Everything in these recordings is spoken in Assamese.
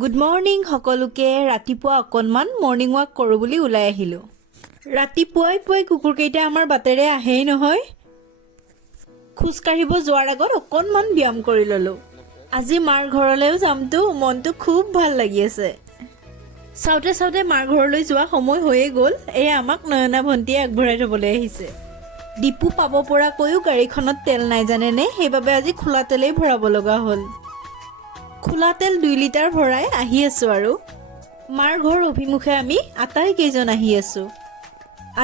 গুড মৰ্নিং সকলোকে ৰাতিপুৱা অকণমান মৰ্নিং ৱাক কৰোঁ বুলি ওলাই আহিলোঁ। ৰাতিপুৱাই পুৱাই কুকুৰকেইটা আমাৰ বাটেৰে আহেই নহয়। খোজকাঢ়িব যোৱাৰ আগত অকণমান ব্যায়াম কৰি ল'লোঁ। আজি মাৰ ঘৰলৈও যামতো, মনটো খুব ভাল লাগি আছে। চাওঁতে চাওঁতে মাৰ ঘৰলৈ যোৱা সময় হৈয়ে গ'ল। এয়া আমাক নয়না ভণ্টিয়ে আগবঢ়াই থ'বলৈ আহিছে। ডিপু পাব পৰাকৈও গাড়ীখনত তেল নাই জানেনে, সেইবাবে আজি খোলা তেলেই ভৰাব লগা হ'ল। খোলা তেল 2 লিটাৰ ভৰাই আহি আছোঁ আৰু মাৰ ঘৰ অভিমুখে আমি আটাইকেইজন আহি আছোঁ।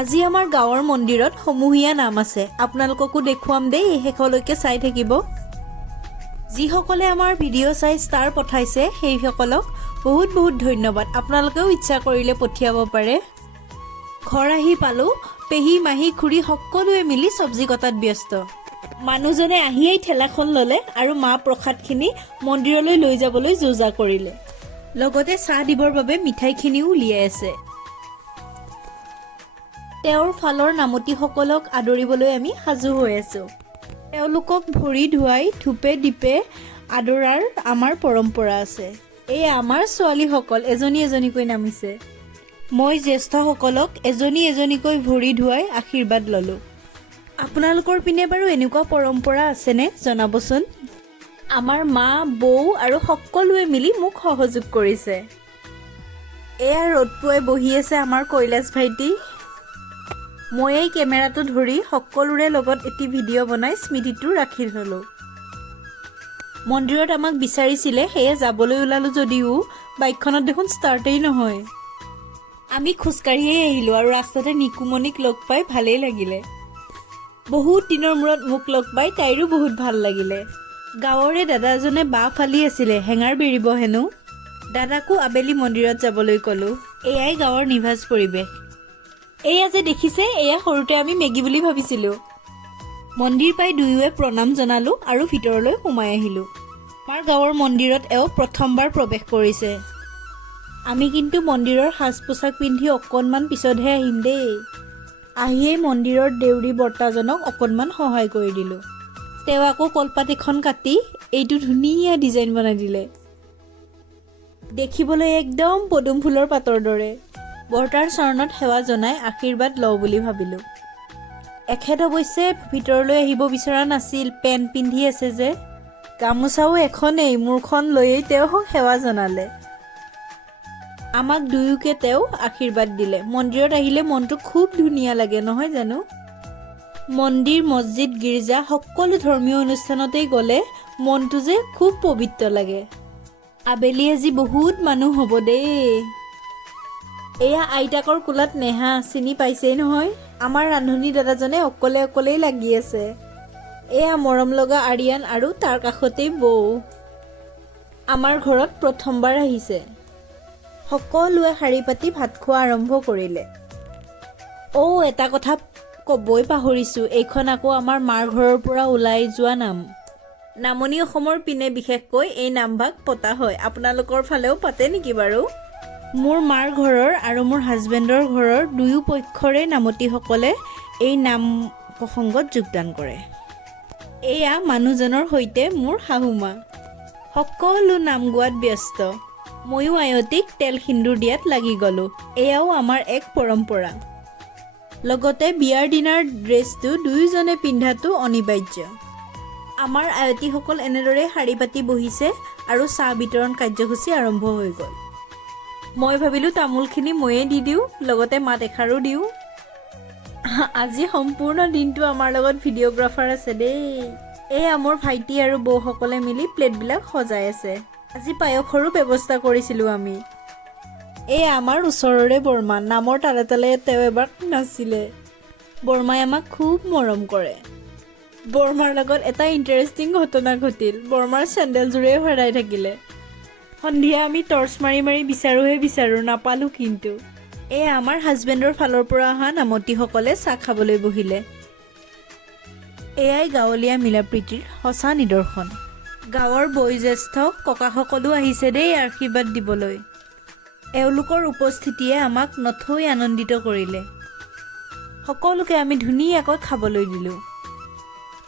আজি আমাৰ গাঁৱৰ মন্দিৰত সমূহীয়া নাম আছে, আপোনালোককো দেখুৱাম দেই, শেষলৈকে চাই থাকিব। যিসকলে আমাৰ ভিডিঅ' চাই ষ্টাৰ পঠাইছে সেইসকলক বহুত বহুত ধন্যবাদ। আপোনালোকেও ইচ্ছা কৰিলে পঠিয়াব পাৰে। ঘৰ আহি পালোঁ, পেহী মাহী খুৰী সকলোৱে মিলি চব্জি কটাত ব্যস্ত। মানুহজনে আহিয়েই ঠেলাখন ল'লে আৰু মাহ প্ৰসাদখিনি মন্দিৰলৈ লৈ যাবলৈ যোজা কৰিলে। লগতে চাহ দিবৰ বাবে মিঠাইখিনিও উলিয়াই আছে। তেওঁৰ ফালৰ নামতীসকলক আদৰিবলৈ আমি সাজু হৈ আছোঁ। তেওঁলোকক ভৰি ধুৱাই ধূপে দীপে আদৰাৰ আমাৰ পৰম্পৰা আছে। এয়া আমাৰ ছোৱালীসকল এজনী এজনীকৈ নামিছে। মই জ্যেষ্ঠসকলক এজনী এজনীকৈ ভৰি ধুৱাই আশীৰ্বাদ ল'লোঁ। আপোনালোকৰ পিনে বাৰু এনেকুৱা পৰম্পৰা আছেনে জনাবচোন। আমাৰ মা বৌ আৰু সকলোৱে মিলি মোক সহযোগ কৰিছে। এয়া ৰ'দপুৱাই বহি আছে আমাৰ কৈলাশ ভাইটি। ময়েই কেমেৰাটো ধৰি সকলোৰে লগত এটি ভিডিঅ' বনাই স্মৃতিটো ৰাখি থ'লোঁ। মন্দিৰত আমাক বিচাৰিছিলে, সেয়ে যাবলৈ ওলালোঁ যদিও বাইকখনত দেখোন ষ্টাৰ্টেই নহয়। আমি খোজকাঢ়িয়েই আহিলোঁ আৰু ৰাস্তাতে নিকুমণিক লগ পাই ভালেই লাগিলে। বহুত দিনৰ মূৰত মোক লগ পাই তাইৰো বহুত ভাল লাগিলে। গাঁৱৰে দাদাজনে বাঁহ ফালি আছিলে, হেঙাৰ বেৰিব হেনো। দাদাকো আবেলি মন্দিৰত যাবলৈ ক'লোঁ। এয়াই গাঁৱৰ নিভাঁজ পৰিৱেশ। এয়া যে দেখিছে, এয়া সৰুতে আমি মেগী বুলি ভাবিছিলোঁ। মন্দিৰ পাই দুয়োৱে প্ৰণাম জনালোঁ আৰু ভিতৰলৈ সোমাই আহিলোঁ। আমাৰ গাঁৱৰ মন্দিৰত এওঁ প্ৰথমবাৰ প্ৰৱেশ কৰিছে। আমি কিন্তু মন্দিৰৰ সাজ পোছাক পিন্ধি অকণমান পিছতহে আহিম দেই। আহিয়েই মন্দিৰৰ দেউৰী বৰ্তাজনক অকণমান সহায় কৰি দিলোঁ। তেওঁ আকৌ কলপাত এখন কাটি এইটো ধুনীয়া ডিজাইন বনাই দিলে। দেখিবলৈ একদম পদুম ফুলৰ পাতৰ দৰে। বৰ্তাৰ চৰণত সেৱা জনাই আশীৰ্বাদ লওঁ বুলি ভাবিলোঁ। এখেত অৱশ্যে ভিতৰলৈ আহিব বিচৰা নাছিল, পেণ্ট পিন্ধি আছে যে। গামোচাও এখনেই, মূৰখন লৈয়েই তেওঁ সেৱা জনালে। আমাক দুয়োকে তেওঁ আশীৰ্বাদ দিলে। মন্দিৰত আহিলে মনটো খুব ধুনীয়া লাগে নহয় জানো। মন্দিৰ মছজিদ গীৰ্জা সকলো ধৰ্মীয় অনুষ্ঠানতেই গ'লে মনটো যে খুব পবিত্ৰ লাগে। আবেলি আজি বহুত মানুহ হ'ব দেই। এয়া আইতাকৰ কোলাত নেহা, চিনি পাইছেই নহয়। আমাৰ ৰান্ধনী দাদাজনে অকলে অকলেই লাগি আছে। এয়া মৰম লগা আৰিয়ান আৰু তাৰ কাষতেই বৌ। আমাৰ ঘৰত প্ৰথমবাৰ আহিছে। সকলোৱে শাৰী পাতি ভাত খোৱা আৰম্ভ কৰিলে। এটা কথা ক'বই পাহৰিছোঁ, এইখন আকৌ আমাৰ মাৰ ঘৰৰ পৰা ওলাই যোৱা নাম। নামনি অসমৰ পিনে বিশেষকৈ এই নামভাগ পতা হয়। আপোনালোকৰ ফালেও পাতে নেকি বাৰু? মোৰ মাৰ ঘৰৰ আৰু মোৰ হাজবেণ্ডৰ ঘৰৰ দুয়ো পক্ষৰে নামতীসকলে এই নাম প্ৰসংগত যোগদান কৰে। এয়া মানুহজনৰ সৈতে মোৰ শাহুমা। সকলো নাম গোৱাত ব্যস্ত। ময়ো আয়তীক তেল সিন্দুৰ দিয়াত লাগি গ'লোঁ। এয়াও আমাৰ এক পৰম্পৰা। লগতে বিয়াৰ দিনাৰ ড্ৰেছটো দুয়োজনে পিন্ধাটো অনিবাৰ্য। আমাৰ আয়তীসকল এনেদৰে শাৰী পাতি বহিছে আৰু চাহ বিতৰণ কাৰ্যসূচী আৰম্ভ হৈ গ'ল। মই ভাবিলোঁ তামোলখিনি ময়ে দি দিওঁ, লগতে মাত এষাৰো দিওঁ। আজি সম্পূৰ্ণ দিনটো আমাৰ লগত ভিডিঅ'গ্ৰাফাৰ আছে দেই। এয়া মোৰ ভাইটি আৰু বৌসকলে মিলি প্লেটবিলাক সজাই আছে। আজি পায়সৰো ব্যৱস্থা কৰিছিলোঁ আমি। এয়া আমাৰ ওচৰৰে বৰমা, নামৰ তালে তালে তেওঁ এবাৰ নাছিলে। বৰমাই আমাক খুব মৰম কৰে। বৰমাৰ লগত এটা ইণ্টাৰেষ্টিং ঘটনা ঘটিল। বৰমাৰ চেণ্ডেলযোৰেই হেৰাই থাকিলে। সন্ধিয়া আমি টৰ্চ মাৰি মাৰি বিচাৰোঁ, নাপালোঁ কিন্তু। এয়া আমাৰ হাজবেণ্ডৰ ফালৰ পৰা অহা নামতীসকলে চাহ খাবলৈ বহিলে। এয়াই গাঁৱলীয়া মিলাপ্ৰীতিৰ সঁচা নিদৰ্শন। গাঁৱৰ বয়োজ্যেষ্ঠ ককাসকলো আহিছে দেই আশীৰ্বাদ দিবলৈ। এওঁলোকৰ উপস্থিতিয়ে আমাক নথৈ আনন্দিত কৰিলে। সকলোকে আমি ধুনীয়াকৈ খাবলৈ দিলোঁ।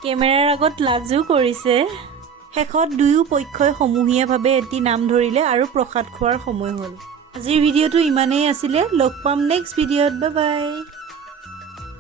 কেমেৰাৰ আগত লাজো কৰিছে। শেষত দুয়ো পক্ষই সমূহীয়াভাৱে এটি নাম ধৰিলে আৰু প্ৰসাদ খোৱাৰ সময় হ'ল। আজিৰ ভিডিঅ'টো ইমানেই আছিলে। লগ পাম নেক্সট ভিডিঅ'ত। Bye bye.